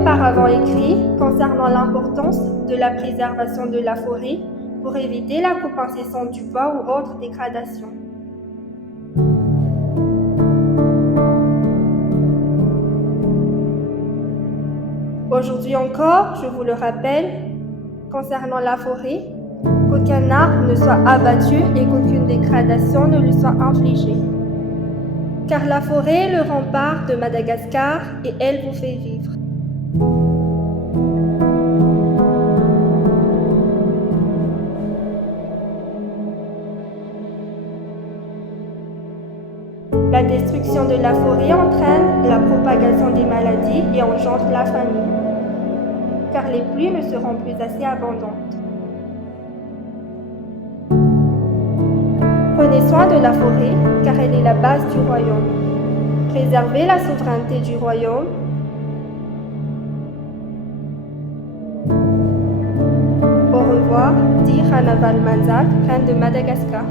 auparavant écrit concernant l'importance de la préservation de la forêt pour éviter la coupe incessante du bois ou autre dégradation. Aujourd'hui encore, je vous le rappelle, concernant la forêt, qu'aucun arbre ne soit abattu et qu'aucune dégradation ne lui soit infligée. Car la forêt est le rempart de Madagascar et elle vous fait vivre. La destruction de la forêt entraîne la propagation des maladies et engendre la famine, car les pluies ne seront plus assez abondantes. Prenez soin de la forêt, car elle est la base du royaume. Préservez la souveraineté du royaume. Au revoir, dit Ranaval Manzak, reine de Madagascar.